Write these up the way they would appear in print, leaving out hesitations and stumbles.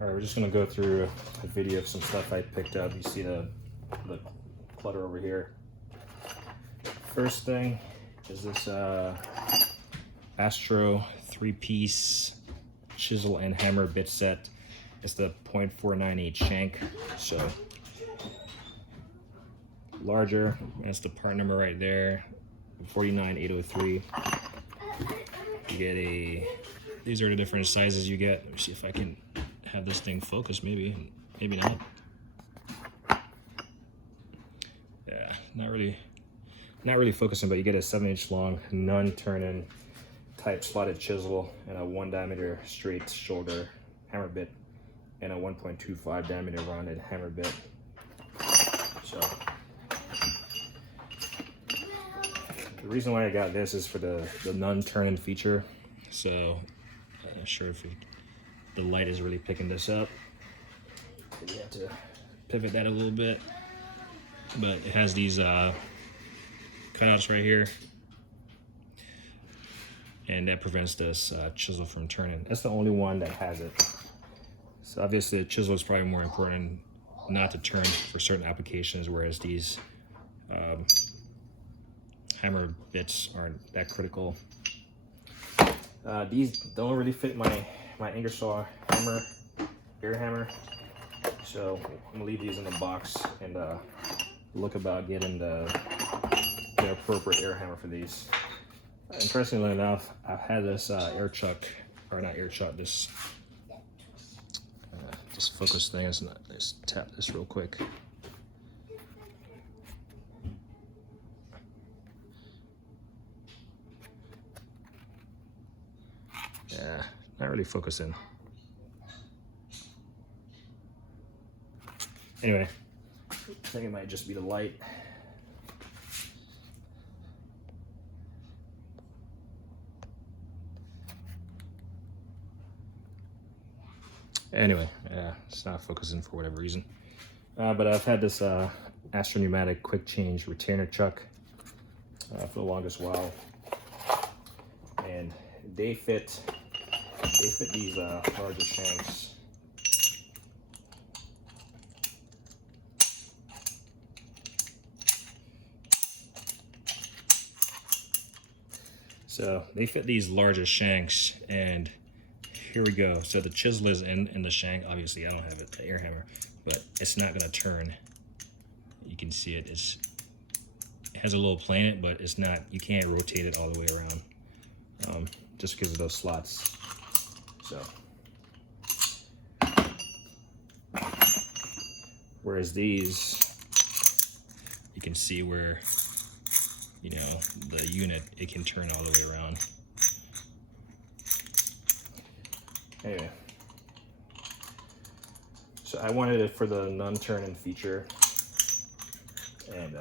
Alright, we're just gonna go through a video of some stuff I picked up. You see the clutter over here. First thing is this Astro 3-piece chisel and hammer bit set. It's the .498 shank, so larger. That's the part number right there, 49803. You get these are the different sizes you get. Let me see if I can have this thing focus. Maybe not. Yeah, not really focusing, but you get a 7-inch long non-turning type slotted chisel and a 1 diameter straight shoulder hammer bit and a 1.25 diameter rounded hammer bit. So the reason why I got this is for the non-turning feature. So I'm not sure if the light is really picking this up. You have to pivot that a little bit, but it has these cutouts right here, and that prevents this chisel from turning. That's the only one that has it. So obviously the chisel is probably more important not to turn for certain applications, whereas these hammer bits aren't that critical. These don't really fit my Ingersoll hammer, air hammer, so I'm gonna leave these in the box and look about getting the appropriate air hammer for these. Interestingly enough, I've had this this focus thing. Let's tap this real quick. Yeah, not really focusing. Anyway, I think it might just be the light. Anyway, yeah, it's not focusing for whatever reason. But I've had this Astronomic quick change retainer chuck for the longest while, and they fit these larger shanks. So they fit these larger shanks, and here we go. So the chisel is in the shank. Obviously I don't have it, the air hammer, but it's not gonna turn. You can see it has a little plane in it, but it's not, you can't rotate it all the way around just because of those slots. So whereas these, you can see where, you know, the unit, it can turn all the way around. Anyway, so I wanted it for the non-turning feature, and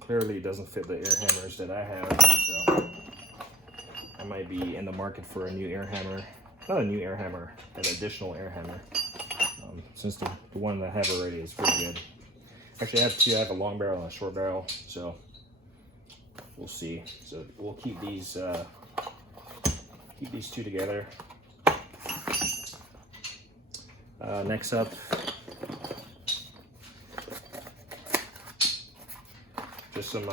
clearly it doesn't fit the air hammers that I have, so I might be in the market for a new air hammer. Not a new air hammer, an additional air hammer, since the one that I have already is pretty good. Actually I have two. I have a long barrel and a short barrel, so we'll see. So we'll keep these two together. Next up, just some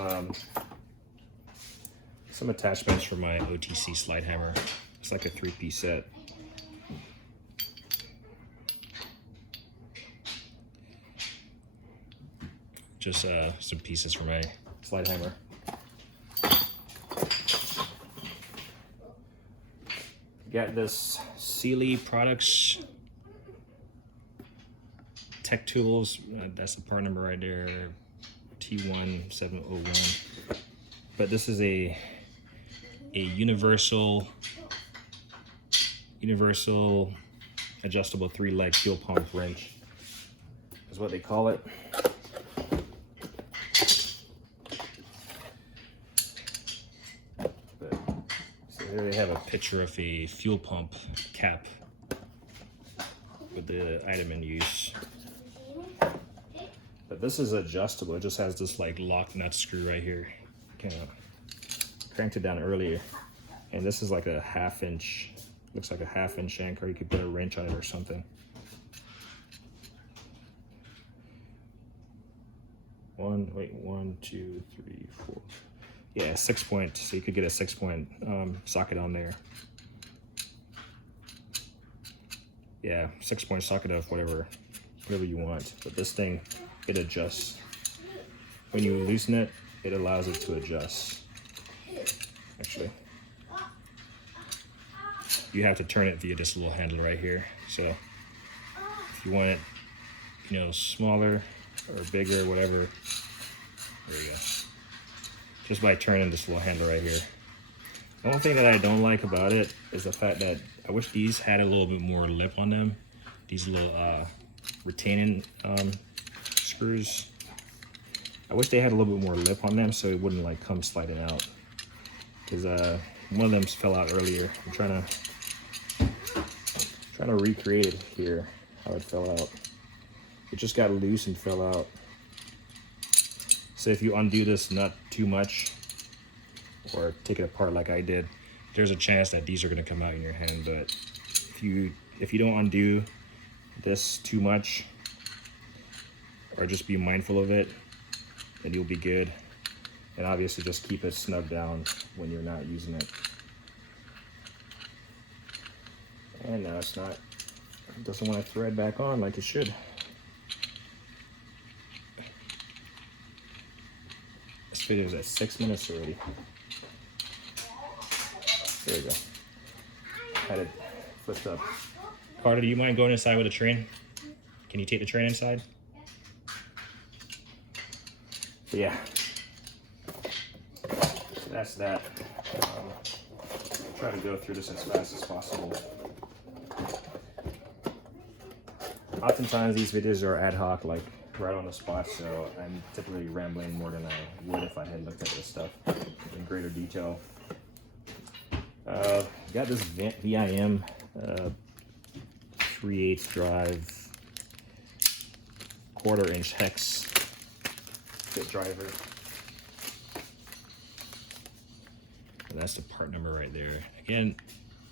attachments for my OTC slide hammer. It's like a 3-piece set. Just some pieces for my slide hammer. Got this Sealy Products Tech Tools. That's the part number right there, T1701. But this is a universal adjustable 3-leg fuel pump wrench is what they call it. Here they have a picture of a fuel pump cap with the item in use. But this is adjustable. It just has this like lock nut screw right here. Kind of cranked it down earlier. And this is like a 1/2 inch Looks like a 1/2 inch shank, or you could put a wrench on it or something. One, two, three, four. Yeah, 6-point. So you could get a 6-point socket on there. Yeah, 6-point socket of whatever you want. But this thing, it adjusts. When you loosen it, it allows it to adjust. Actually, you have to turn it via this little handle right here. So if you want it, you know, smaller or bigger, whatever, there you go. Just by turning this little handle right here. The only thing that I don't like about it is the fact that I wish these had a little bit more lip on them. These little retaining screws. I wish they had a little bit more lip on them so it wouldn't like come sliding out. Because one of them fell out earlier. I'm trying to recreate it here, how it fell out. It just got loose and fell out. So if you undo this nut too much, or take it apart like I did, there's a chance that these are gonna come out in your hand. But if you don't undo this too much, or just be mindful of it, then you'll be good. And obviously just keep it snug down when you're not using it. And now it doesn't want to thread back on like it should. This video is at 6 minutes already. There you go. Had it flipped up. Carter, do you mind going inside with a train? Can you take the train inside? But yeah. So that's that. Try to go through this as fast as possible. Oftentimes these videos are ad hoc, like right on the spot, so I'm typically rambling more than I would if I had looked at this stuff in greater detail. Got this VIM 3/8 drive 1/4 inch hex fit driver. And that's the part number right there. Again,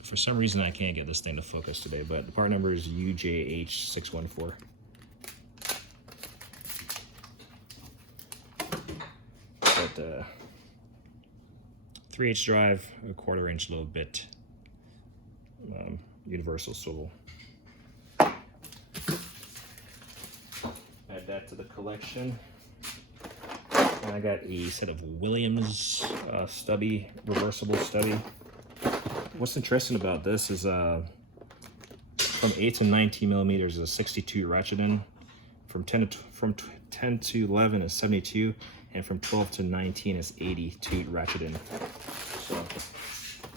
for some reason I can't get this thing to focus today, but the part number is UJH614. But 3/8 drive, a 1/4 inch little bit, universal swivel. Add that to the collection. And I got a set of Williams stubby, reversible stubby. What's interesting about this is from 8 to 19 millimeters is 62 ratcheting, from 10 to 11 is 72, and from 12 to 19 is 82 ratcheting. So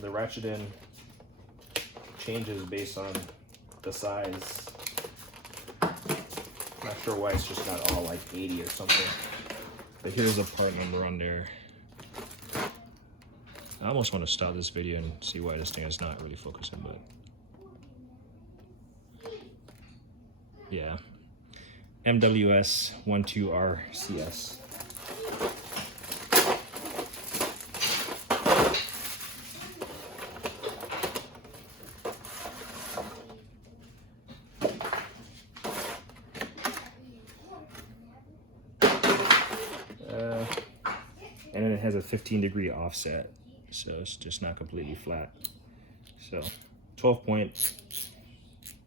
the ratcheting changes based on the size. Not sure why it's just not all like 80 or something. But here's the part number on there. I almost want to stop this video and see why this thing is not really focusing, but yeah. MWS 12RCS. And then it has a 15-degree offset, so it's just not completely flat. So 12 points.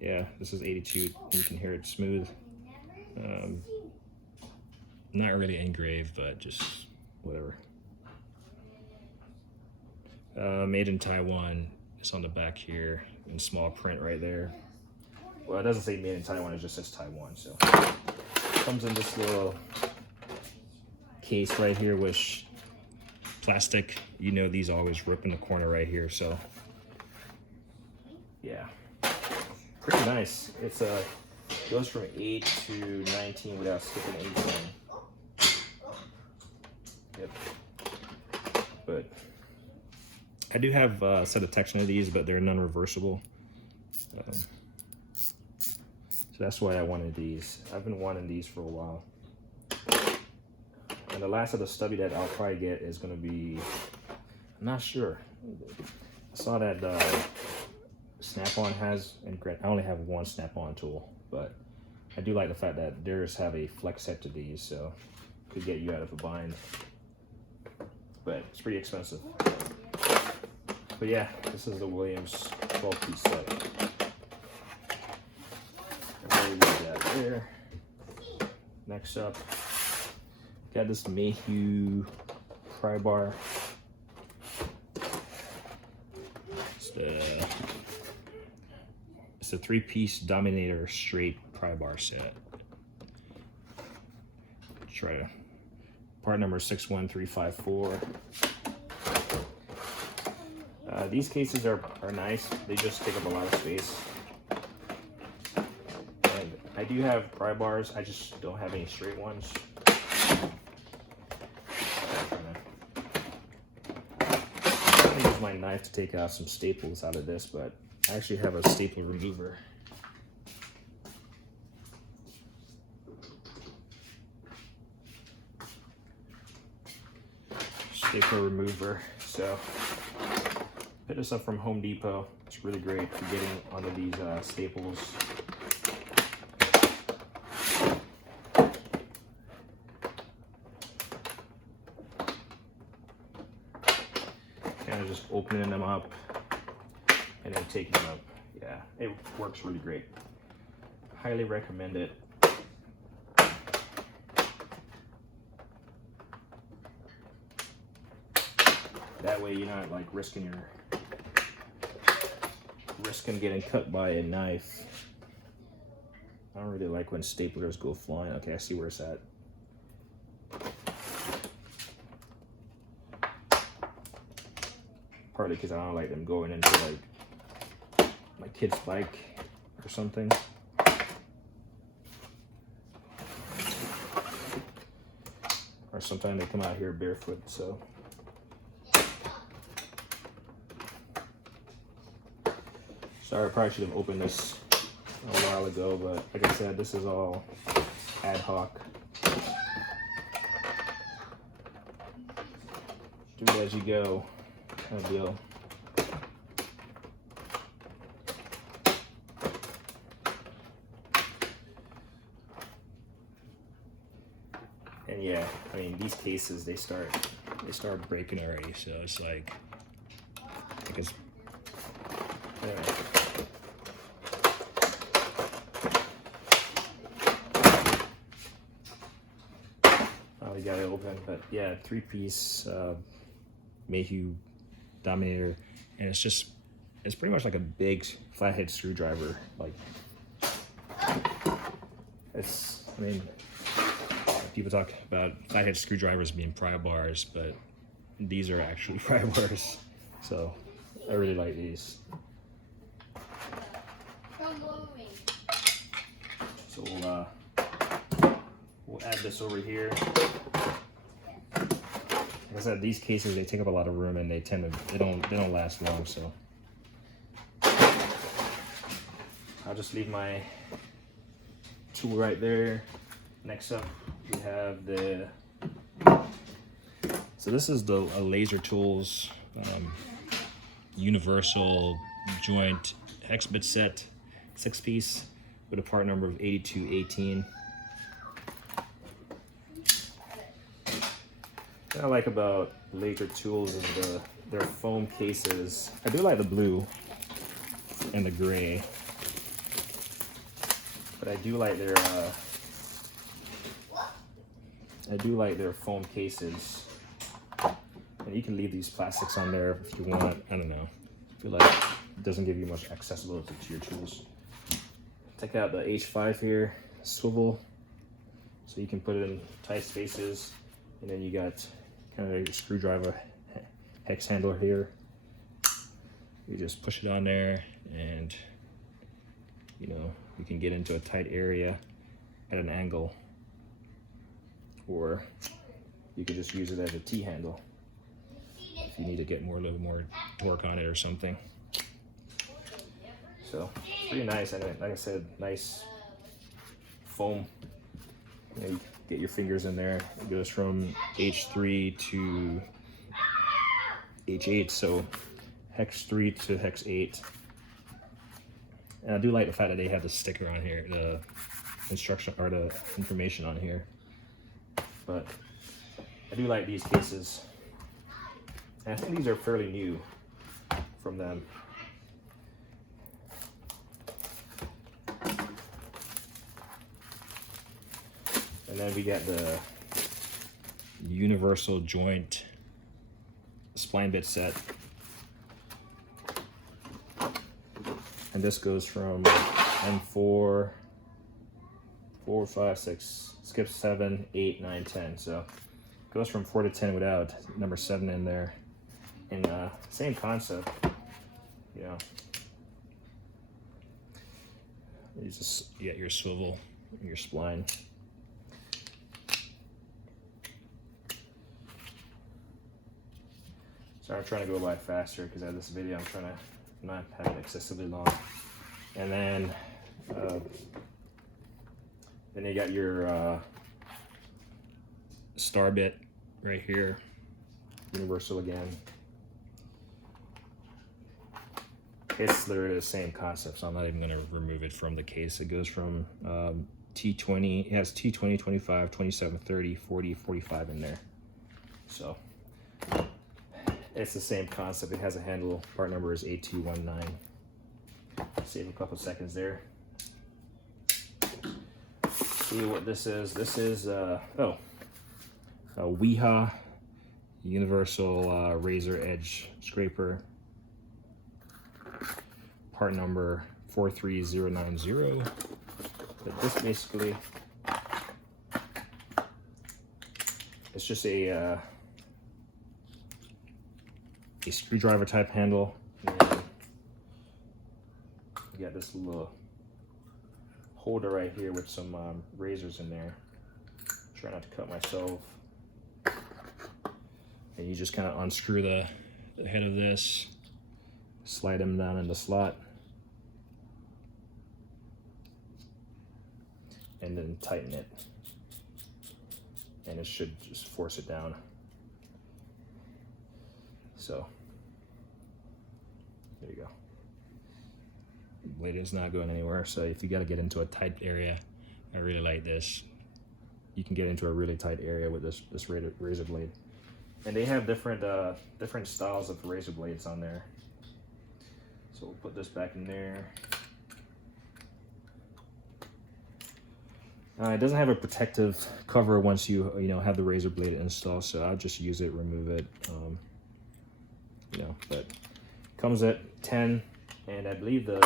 Yeah, this is 82. You can hear it smooth. Not really engraved, but just whatever. Made in Taiwan. It's on the back here in small print right there. Well, it doesn't say made in Taiwan, it just says Taiwan. So it comes in this little case right here, which plastic, you know, these always rip in the corner right here. So yeah, pretty nice. It's goes from 8 to 19 without skipping anything. Yep. But I do have a set of texture of these, but they're non-reversible. So that's why I wanted these. I've been wanting these for a while. And the last of the stubby that I'll probably get is going to be, I'm not sure. I saw that Snap-on has, and I only have one Snap-on tool, but I do like the fact that theirs have a flex set to these, so could get you out of a bind. But it's pretty expensive. But yeah, this is the Williams 12-piece set. I'll leave that there. Next up, got this Mayhew pry bar. It's a 3-piece Dominator straight pry bar set. Try to part number 61354. These cases are nice. They just take up a lot of space. And I do have pry bars. I just don't have any straight ones. I'm gonna use my knife to take out some staples out of this, but I actually have a staple remover. Staple remover. So pick this up from Home Depot. It's really great for getting onto these staples. Kind of just opening them up and then taking them up. Yeah, it works really great. Highly recommend it. That way you're not like risking getting cut by a knife. I don't really like when staplers go flying. Okay, I see where it's at. Partly because I don't like them going into like my kid's bike or something. Or sometimes they come out here barefoot, so. Sorry, I probably should have opened this a while ago, but like I said, this is all ad hoc. Do it as you go, kind of deal. And yeah, I mean, these cases, they start breaking already, so it's like it's anyway. We got it open, but yeah, 3-piece Mayhew Dominator, and it's pretty much like a big flathead screwdriver. Like I mean, people talk about flathead screwdrivers being pry bars, but these are actually pry bars. So I really like these. So we'll add this over here. Like I said, these cases, they take up a lot of room and they don't last long, so I'll just leave my tool right there. Next up, we have so this is the Laser Tools universal joint hex bit set, 6-piece with a part number of 8218. What I like about Laser Tools is their foam cases. I do like the blue and the gray, but I do like their foam cases. And you can leave these plastics on there if you want. I don't know. I feel like it doesn't give you much accessibility to your tools. Take out the H5 here, swivel, so you can put it in tight spaces, and then you got kind of a screwdriver hex handler here. You just push it on there, and you know, you can get into a tight area at an angle, or you could just use it as a T-handle if you need to get a little more torque on it or something. So pretty nice, and like I said, nice foam. You know, you get your fingers in there. It goes from H3 to H8, so hex 3 to hex 8. And I do like the fact that they have the sticker on here, the instruction or the information on here. But I do like these cases. And I think these are fairly new from them. And then we got the universal joint spline bit set. And this goes from M4, 4, 5, 6, skip 7, 8, 9, 10. So it goes from 4 to 10 without number 7 in there. And same concept, you know. You just get your swivel, your spline. Sorry, I'm trying to go by faster because I have this video. I'm trying to not have it excessively long. And then you got your star bit right here, universal again. It's literally the same concept, so I'm not even going to remove it from the case. It goes from T20, it has T20, 25, 27, 30, 40, 45 in there. So it's the same concept. It has a handle. Part number is 8219. Save a couple seconds there. See what this is. This is a WEHA universal razor edge scraper. Part number 43090. But this basically, it's just a screwdriver type handle. And you got this little holder right here with some razors in there. Try not to cut myself. And you just kind of unscrew the head of this, slide them down in the slot, and then tighten it. And it should just force it down. So there you go. The blade is not going anywhere, so if you got to get into a tight area, I really like this. You can get into a really tight area with this razor blade. And they have different styles of razor blades on there. So we'll put this back in there. It doesn't have a protective cover once you have the razor blade installed, so I'll just use it, remove it. But comes at 10, and I believe the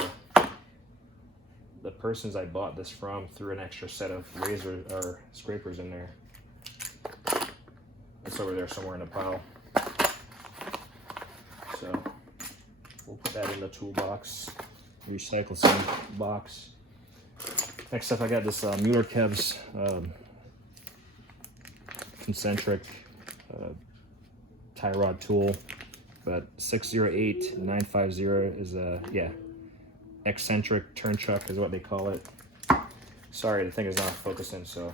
persons I bought this from threw an extra set of razor or scrapers in there. It's over there somewhere in the pile. So we'll put that in the toolbox, recycle some box. Next up, I got this Mueller Kev's concentric tie rod tool, but 608950 is a eccentric turn chuck is what they call it. Sorry, the thing is not focusing, so.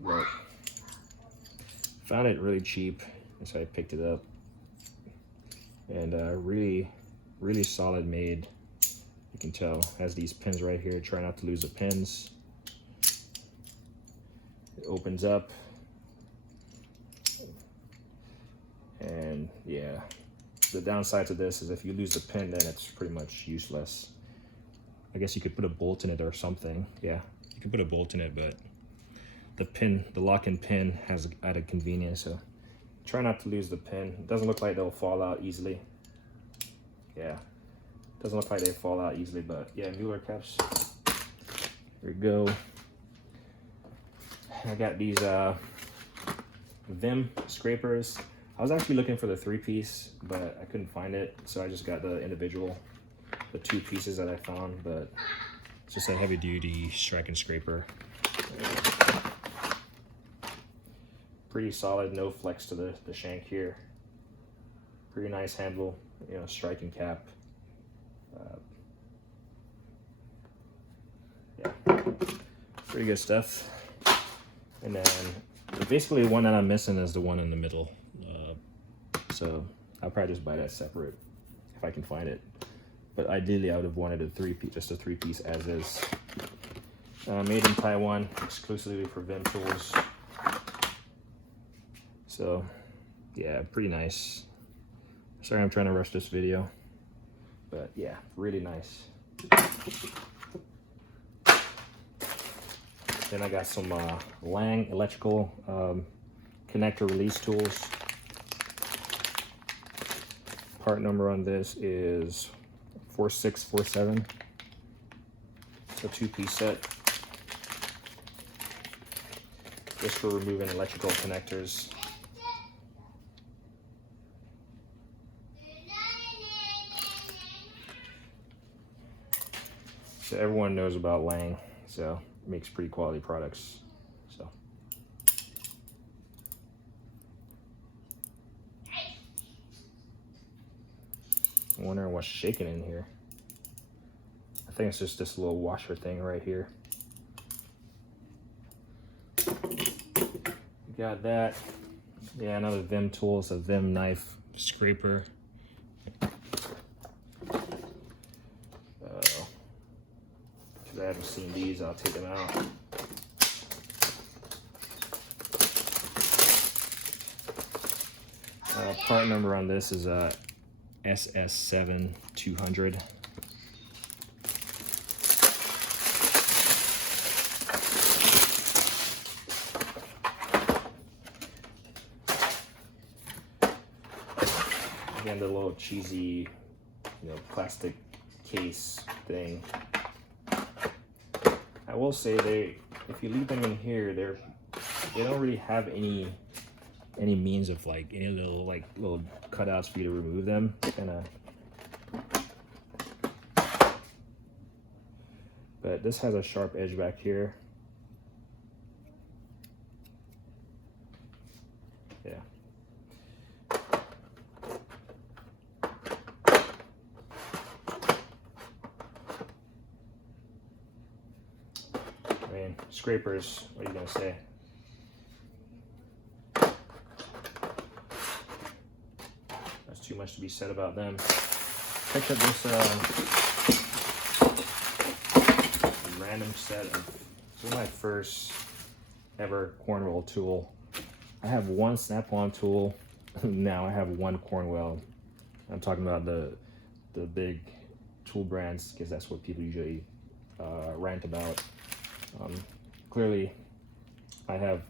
But found it really cheap, so I picked it up. And really solid made. You can tell, has these pins right here. Try not to lose the pins. It opens up. And yeah, the downside to this is if you lose the pin, then it's pretty much useless. I guess you could put a bolt in it or something. Yeah, you can put a bolt in it, but the lock-in pin has added convenience, so try not to lose the pin. It doesn't look like they'll fall out easily. Yeah, doesn't look like they fall out easily, but yeah, Mueller Kev's. Here we go. I got these Vim scrapers. I was actually looking for the 3-piece, but I couldn't find it, so I just got the individual, the 2 pieces that I found, but it's just a heavy-duty striking scraper. Pretty solid, no flex to the shank here. Pretty nice handle, striking cap. Yeah, pretty good stuff. And then basically the one that I'm missing is the one in the middle. So I'll probably just buy that separate. If I can find it. But ideally, I would have wanted a three-piece, just a three-piece as is. Made in Taiwan, exclusively for Vim tools. So, yeah, pretty nice. Sorry, I'm trying to rush this video, but yeah, really nice. Then I got some Lang electrical connector release tools. Part number on this is 4647. It's a two-piece set. Just for removing electrical connectors. So everyone knows about Lang, so it makes pretty quality products. So I'm wondering what's shaking in here. I think it's just this little washer thing right here. Got that. Yeah, another Vim tool. It's a Vim knife scraper. Because I haven't seen these, I'll take them out. Part number on this is a SS7-200. Again, the little cheesy, plastic case thing. I will say if you leave them in here, they don't really have any means of like any little cutouts for you to remove them. But this has a sharp edge back here. Yeah. I mean, scrapers, what are you gonna say? That's too much to be said about them. Picked up this random set of, this is my first ever Cornwell tool. I have one snap-on tool, now I have one Cornwell. I'm talking about the big tool brands, because that's what people usually rant about. Clearly, I have,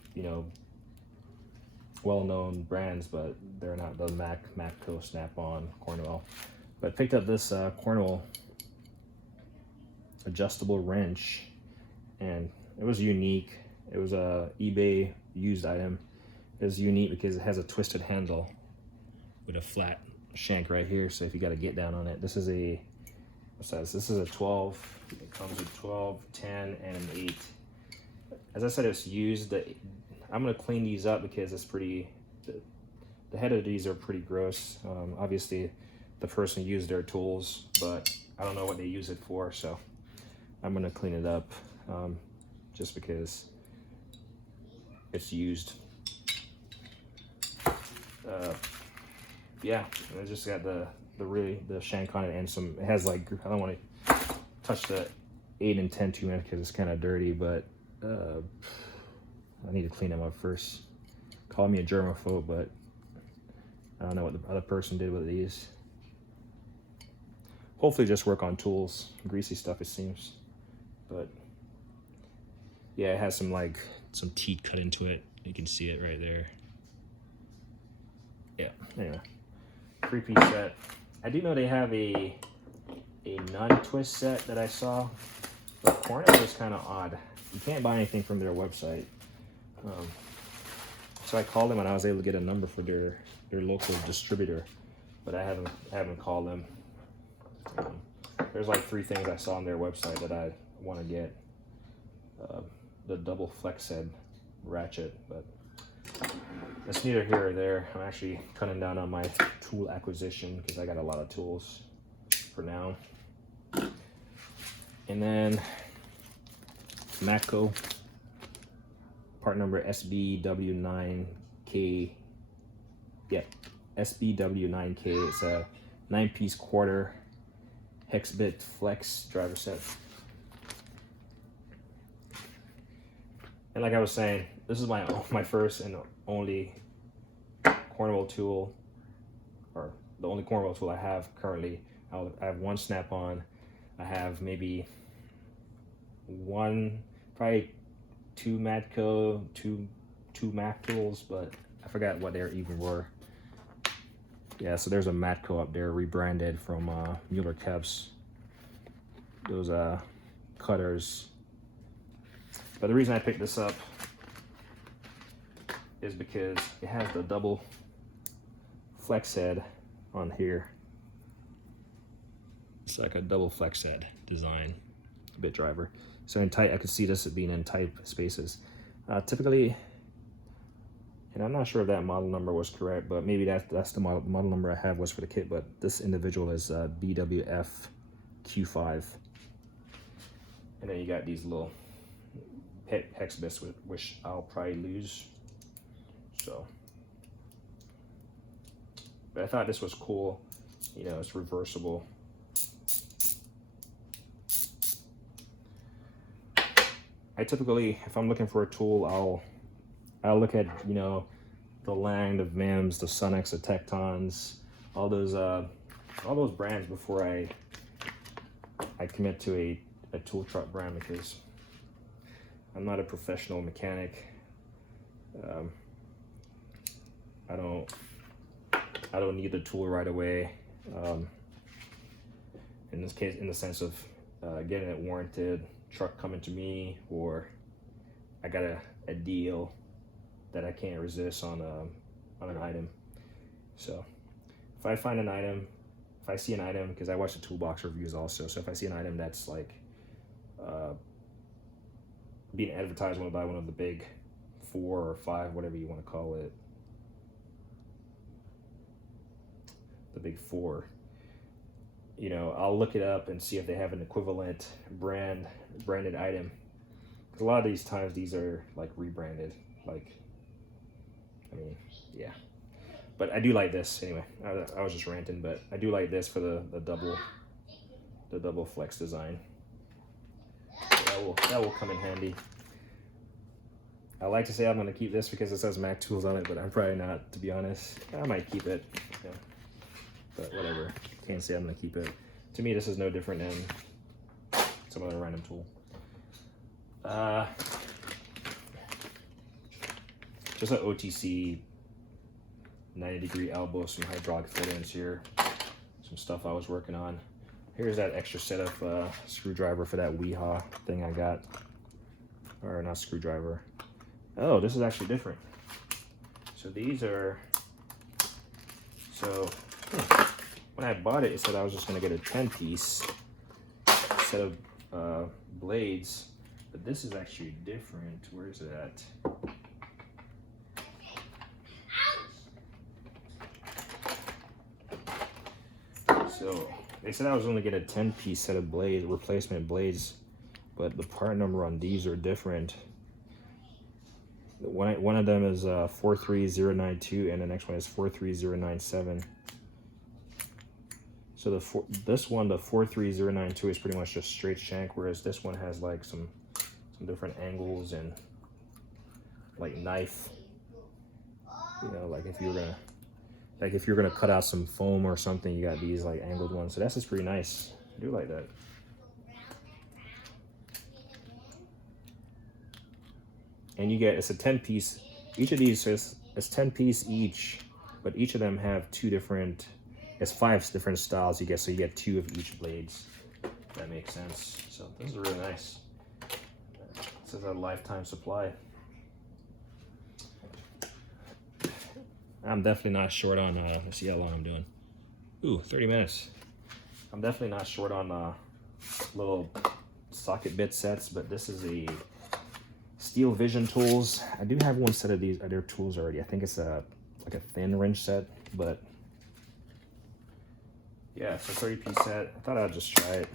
well-known brands, but they're not the Matco, Snap-on, Cornwell. But picked up this Cornwell adjustable wrench, and it was unique. It was a eBay used item. It was unique because it has a twisted handle with a flat shank right here. So if you got to get down on it, this is a, what's that? This is a 12. It comes with 12, 10, and an 8. As I said, it's used. I'm gonna clean these up because it's pretty. The head of these are pretty gross. Obviously, the person used their tools, but I don't know what they use it for. So I'm gonna clean it up, just because it's used. Yeah, I just got the shank on it and some. It has like, I don't want to touch the 8 and 10 too much because it's kind of dirty, but I need to clean them up first. Call me a germaphobe, but I don't know what the other person did with these. Hopefully just work on tools. Greasy stuff, it seems. But yeah, it has some teeth cut into it. You can see it right there. Yeah, anyway. 3-piece set. I do know they have a non-twist set that I saw, but Cornwell is kind of odd. You can't buy anything from their website. So I called them and I was able to get a number for their local distributor, but I haven't called them. There's like 3 things I saw on their website that I want to get. The double flex head ratchet, but it's neither here or there. I'm actually cutting down on my tool acquisition because I got a lot of tools for now. And then Matco, part number SBW9K. Yeah, SBW9K. It's a 9-piece quarter hex bit flex driver set. And like I was saying, this is my first and only Cornwell tool, or the only Cornwell tool I have currently. I have one snap-on. I have maybe probably two Matco, two Mac tools, but I forgot what they even were. Yeah, so there's a Matco up there, rebranded from Mueller Caps. Those cutters. But the reason I picked this up is because it has the double flex head on here. It's like a double flex head design bit driver. So in tight, I could see this being in tight spaces. Typically, and I'm not sure if that model number was correct, but maybe that's the model number I have was for the kit, but this individual is BWF Q5. And then you got these little hex bits, which I'll probably lose. So, but I thought this was cool. You know, it's reversible. I typically, if I'm looking for a tool, I'll look at, you know, the Lang, the Vims, the Sonics, the Tectons, all those brands before I commit to a tool truck brand, because I'm not a professional mechanic. I don't need the tool right away. In this case, in the sense of getting it warranted, truck coming to me, or I got a deal that I can't resist on an item. So if I find an item, if I see an item, because I watch the toolbox reviews also, so if I see an item that's like being advertised by one of the big 4 or 5, whatever you want to call it, the big 4, you know, I'll look it up and see if they have an equivalent branded item. Because a lot of these times these are like rebranded. Like, I mean, yeah. But I do like this anyway. I was just ranting, but I do like this for the double flex design. So that will come in handy. I like to say I'm gonna keep this because it says Mac Tools on it, but I'm probably not, to be honest. I might keep it, yeah. But whatever. Can't say I'm gonna keep it. To me, this is no different than some other random tool. Just an OTC 90-degree elbow, some hydraulic fittings here, some stuff I was working on. Here's that extra set of screwdriver for that Weehaw thing I got. Or not screwdriver. Oh, this is actually different. So these are, so when I bought it, it said I was just gonna get a 10-piece set of blades, but this is actually different. Where is it at? So they said I was only gonna get a 10-piece set of blades, replacement blades, but the part number on these are different. One of them is 43092 and the next one is 43097. So this one, the 43092, is pretty much just straight shank, whereas this one has like some different angles and like knife. You know, like if you're gonna cut out some foam or something, you got these like angled ones. So that's just pretty nice. I do like that. And you get, it's a 10-piece. Each of these is 10-piece each, but each of them have 2 different. It's 5 different styles you get, so you get 2 of each blades. If that makes sense. So this is really nice. This is a lifetime supply. I'm definitely not short on, let's see how long I'm doing. Ooh, 30 minutes. I'm definitely not short on little socket bit sets, but this is a Steel Vision tools. I do have one set of these other tools already. I think it's like a thin wrench set, but yeah, it's a 30-piece set. I thought I'd just try it.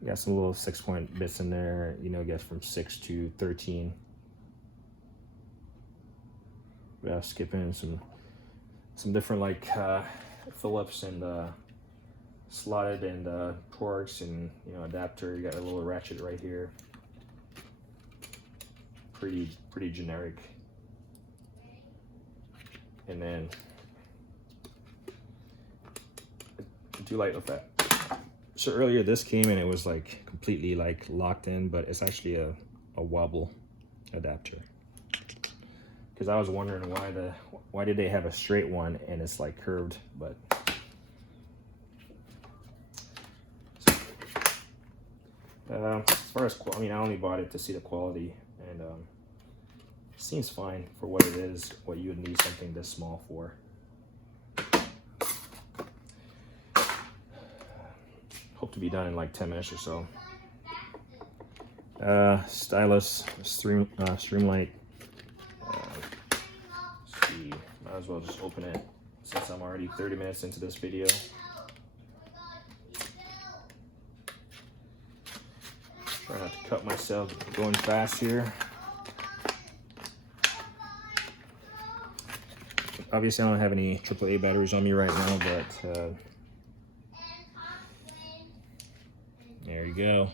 You got some little 6-point bits in there, you know, get from 6 to 13. Yeah, skipping some some different like Phillips and slotted and torx and adapter. You got a little ratchet right here. Pretty generic. And then I do like the fact. So earlier this came and it was like completely like locked in, but it's actually a wobble adapter. Because I was wondering why did they have a straight one and it's like curved, but as far as I only bought it to see the quality, and it seems fine for what it is, what you would need something this small for. Hope to be done in like 10 minutes or so. Stylus, Streamlight. Let's see, might as well just open it since I'm already 30 minutes into this video. Try not to cut myself going fast here. Obviously I don't have any AAA batteries on me right now, but there you go.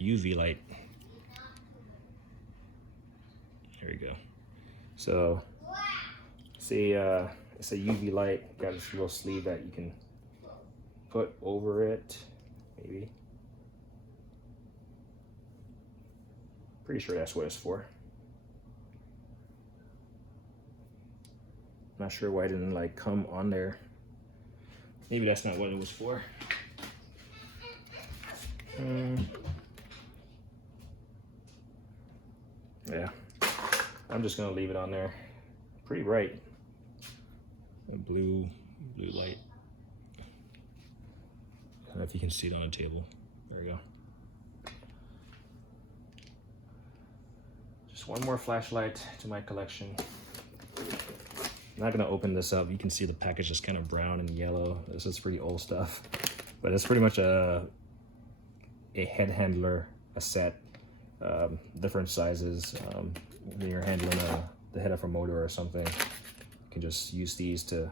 UV light. There you go. So it's a UV light. Got this little sleeve that you can put over it, maybe. Pretty sure that's what it's for. Not sure why it didn't like come on there. Maybe that's not what it was for. Yeah, I'm just gonna leave it on there. Pretty bright. A blue light. I don't know if you can see it on the table. There we go. Just one more flashlight to my collection. I'm not gonna open this up. You can see the package is kind of brown and yellow. This is pretty old stuff, but it's pretty much a head handler, a set, different sizes. When you're handling the head of a motor or something, you can just use these to,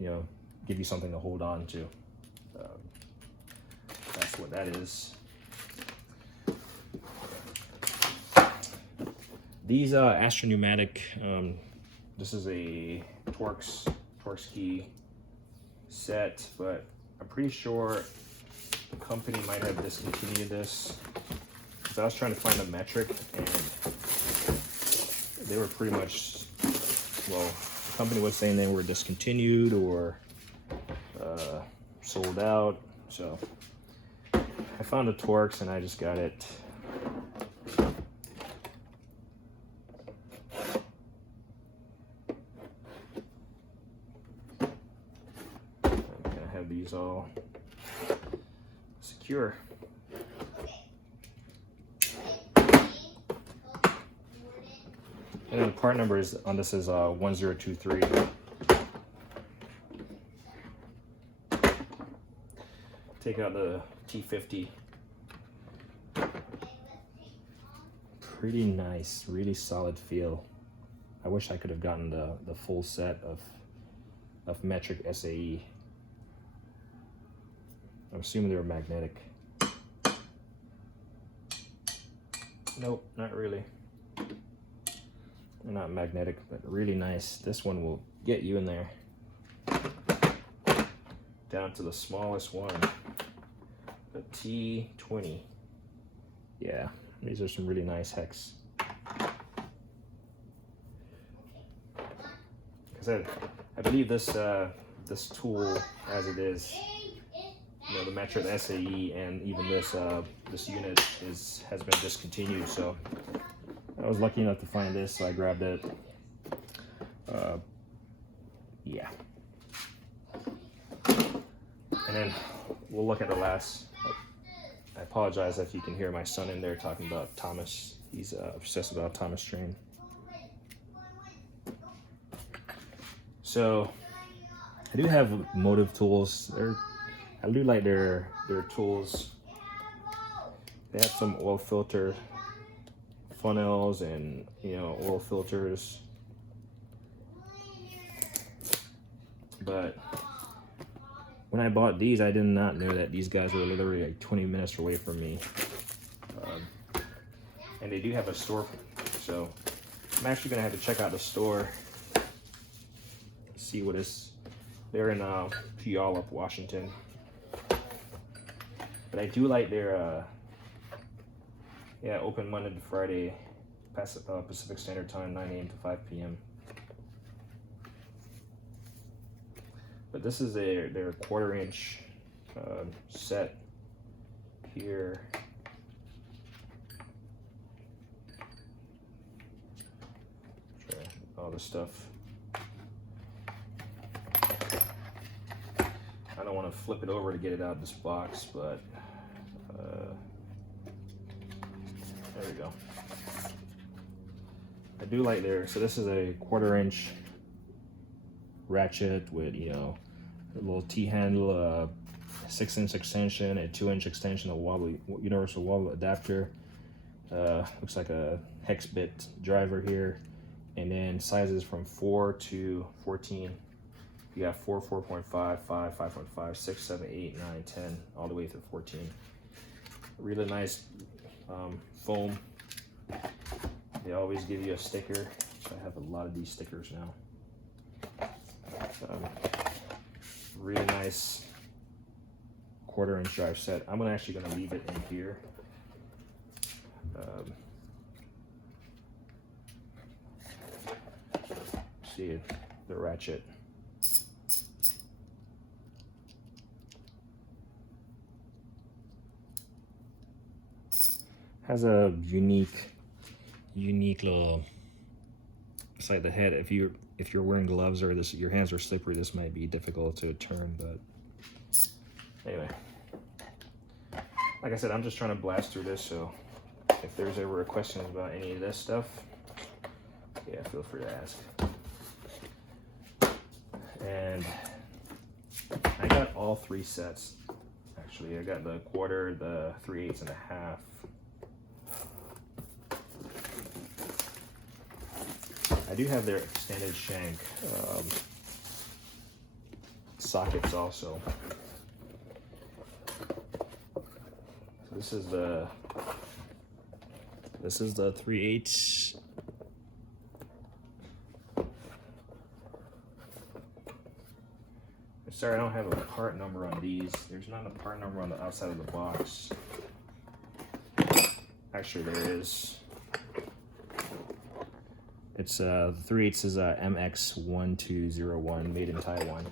give you something to hold on to. That's what that is. These Astronomic, this is a torx key set, but I'm pretty sure the company might have discontinued this. So I was trying to find a metric, and they were pretty much, well, the company was saying they were discontinued or sold out. So I found a torx and I just got it. These all secure. And then the part number is on this is 1023. Take out the T50. Pretty nice, really solid feel. I wish I could have gotten the full set of metric SAE. I'm assuming they were magnetic. Nope, not really. They're not magnetic, but really nice. This one will get you in there. Down to the smallest one, the T20. Yeah, these are some really nice hex. Because I believe this this tool, as it is, the metric SAE and even this this unit has been discontinued. So I was lucky enough to find this, so I grabbed it. Yeah. And then we'll look at the last. I apologize if you can hear my son in there talking about Thomas. He's obsessed about Thomas Train. So I do have Motiv tools. I do like their tools. They have some oil filter funnels and oil filters. But when I bought these, I did not know that these guys were literally like 20 minutes away from me. And they do have a store, so I'm actually gonna have to check out the store, see what is. They're in Puyallup, Washington. But I do like their yeah, open Monday to Friday, Pacific Standard Time, 9 a.m. to 5 p.m. But this is their 1/4 inch set here. All this stuff. I don't want to flip it over to get it out of this box, but there we go. I do like their, so this is a 1/4 inch ratchet with, you know, a little T-handle, 6-inch extension, a 2-inch extension, a wobbly universal wobble adapter. Looks like a hex bit driver here. And then sizes from 4 to 14. You got 4, 4.5, 5, 5.5, 6, 7, 8, 9, 10, all the way to 14. Really nice foam. They always give you a sticker. So I have a lot of these stickers now. Really nice 1/4 inch drive set. I'm actually gonna leave it in here. See the ratchet. Has a unique little. It's like the head. If you're wearing gloves or your hands are slippery, this might be difficult to turn. But anyway, like I said, I'm just trying to blast through this. So if there's ever a question about any of this stuff, yeah, feel free to ask. And I got all 3 sets. Actually, I got the 1/4, the 3/8 and a half. I do have their extended shank sockets also. So this is the 3/8. Sorry, I don't have a part number on these. There's not a part number on the outside of the box. Actually, there is. It's the 3/8 is MX1201, made in Taiwan.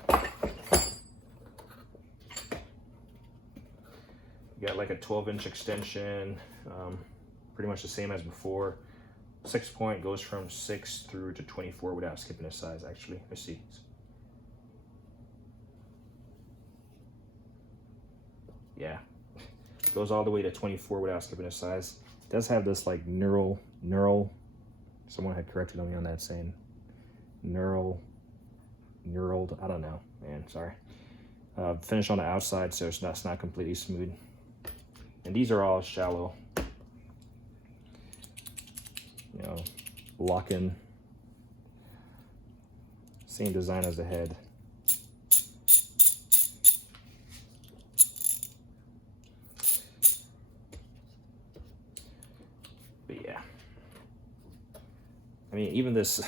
You got like a 12-inch extension, pretty much the same as before. 6-point goes from 6 through to 24 without skipping a size. Actually, let's see. Yeah, goes all the way to 24 without skipping a size. It does have this like knurled. Someone had corrected me on that, saying knurled. I don't know, man. Sorry. Finish on the outside, so it's not completely smooth. And these are all shallow. You know, lock-in. Same design as the head. I mean, even this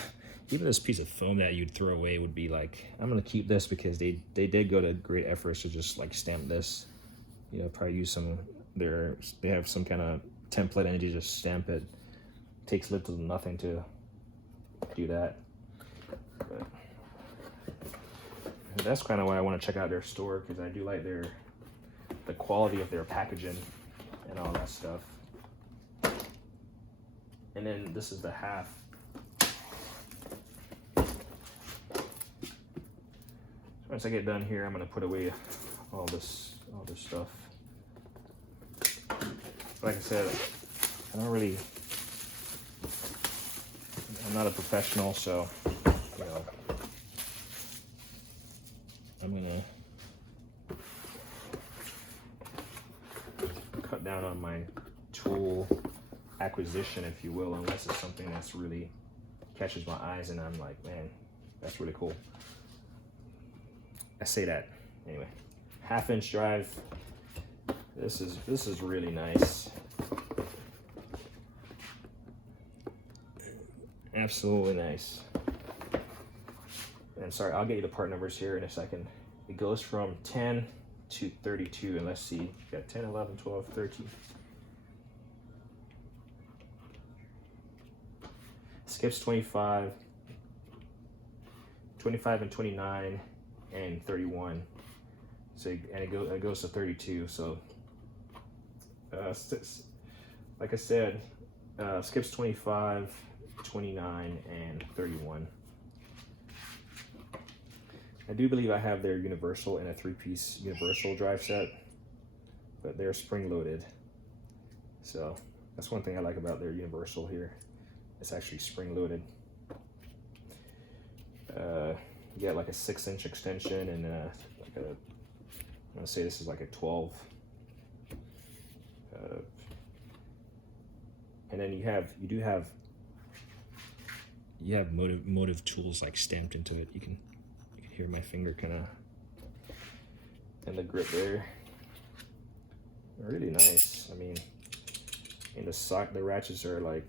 piece of foam that you'd throw away would be like, I'm gonna keep this because they did go to great efforts to just like stamp this. You know, probably use some they have some kind of template and you just stamp it. Takes little to nothing to do that. But that's kind of why I want to check out their store, because I do like the quality of their packaging and all that stuff. And then this is the half. Once I get done here, I'm gonna put away all this stuff. Like I said, I'm not a professional, so you know, I'm gonna cut down on my tool acquisition, if you will, unless it's something that's really catches my eyes and I'm like, man, that's really cool. I say that anyway. 1/2-inch drive. This is really nice. Absolutely nice. And sorry, I'll get you the part numbers here in a second. It goes from 10 to 32, and let's see, you got 10, 11, 12, 13. Skips 25, 25 and 29, and 31. So, and it goes to 32. So, like I said, skips 25, 29, and 31. I do believe I have their universal in a 3-piece universal drive set, but they're spring loaded. So that's one thing I like about their universal here. It's actually spring loaded. You get like a 6-inch extension and like a, I'm gonna say this is like a 12. And then you have Motiv tools like stamped into it. You can hear my finger kind of and the grip there. Really nice. I mean, and the ratchets are like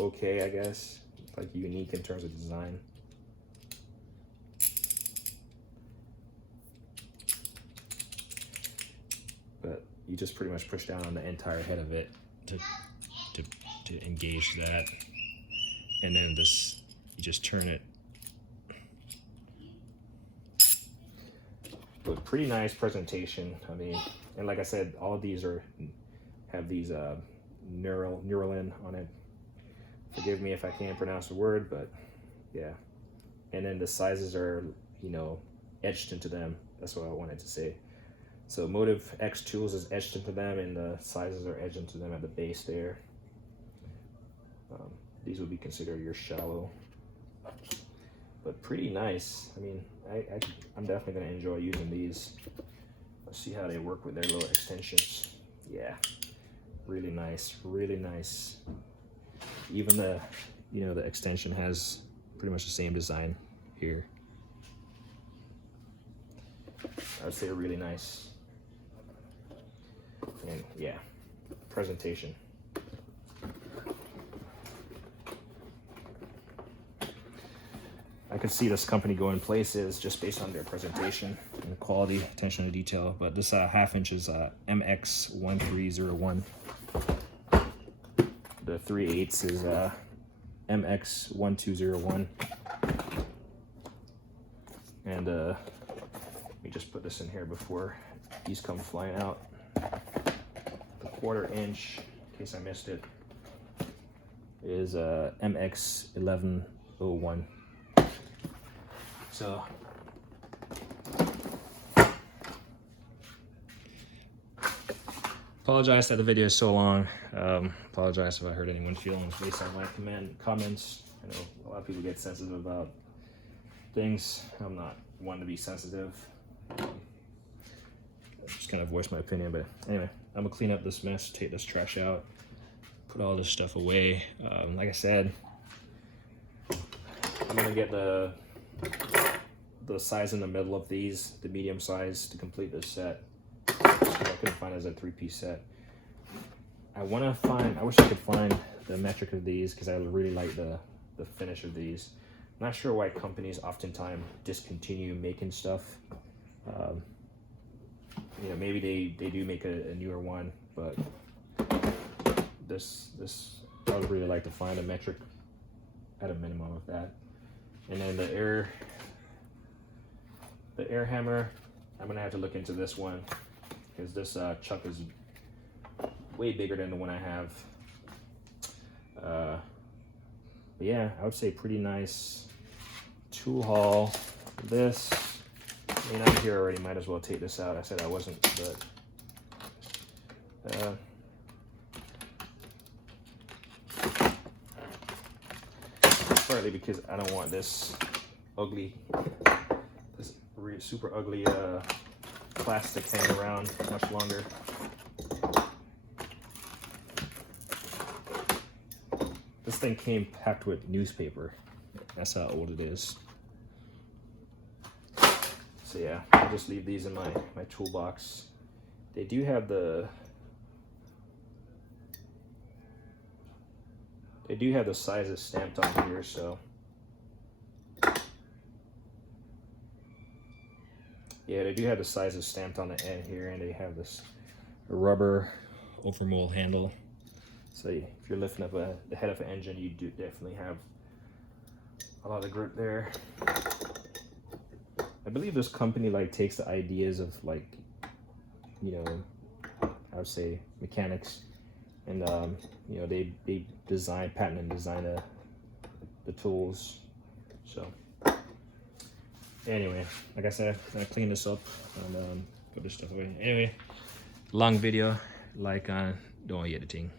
okay, I guess, like unique in terms of design. But you just pretty much push down on the entire head of it to engage that, and then this, you just turn it. But pretty nice presentation. I mean, and like I said, all of these have these Neuralin on it. Forgive me if I can't pronounce the word, but yeah. And then the sizes are, you know, etched into them. That's what I wanted to say. So Motiv X tools is etched into them, and the sizes are etched into them at the base there. These would be considered your shallow, but pretty nice. I mean, I'm definitely gonna enjoy using these. Let's see how they work with their little extensions. Yeah, really nice, really nice. Even the, you know, the extension has pretty much the same design here. I would say really nice. And yeah, presentation. I could see this company going places just based on their presentation and the quality, attention to detail. But this 1/2-inch is MX1301. The 3/8 is MX1201. And let me just put this in here before these come flying out. The 1/4 inch, in case I missed it, is MX1101. So apologize that the video is so long. Apologize if I hurt anyone's feelings based on my comments. I know a lot of people get sensitive about things. I'm not one to be sensitive. Just kind of voice my opinion, but anyway, I'm gonna clean up this mess, take this trash out, put all this stuff away. Like I said, I'm gonna get the size in the middle of these, the medium size, to complete this set. I couldn't find it as a 3-piece set. I wish I could find the metric of these, because I really like the finish of these. I'm not sure why companies oftentimes discontinue making stuff. You know, maybe they do make a newer one, but this I would really like to find a metric at a minimum of that. And then the air hammer, I'm gonna have to look into this one, because this chuck is way bigger than the one I have. But yeah, I would say pretty nice tool haul. This, I mean, I'm here already, might as well take this out. I said I wasn't, but partly because I don't want this super ugly plastic hanging around much longer. This thing came packed with newspaper. That's how old it is. So yeah, I'll just leave these in my toolbox. They do have the sizes stamped on here, so yeah, they do have the sizes stamped on the end here, and they have this rubber overmold handle. So if you're lifting up the head of an engine, you do definitely have a lot of grip there. I believe this company like takes the ideas of like, you know, I would say mechanics, and you know, they patent and design the tools. So anyway, like I said, I'm gonna clean this up and put this stuff away. Anyway, long video, like on, don't forget the thing.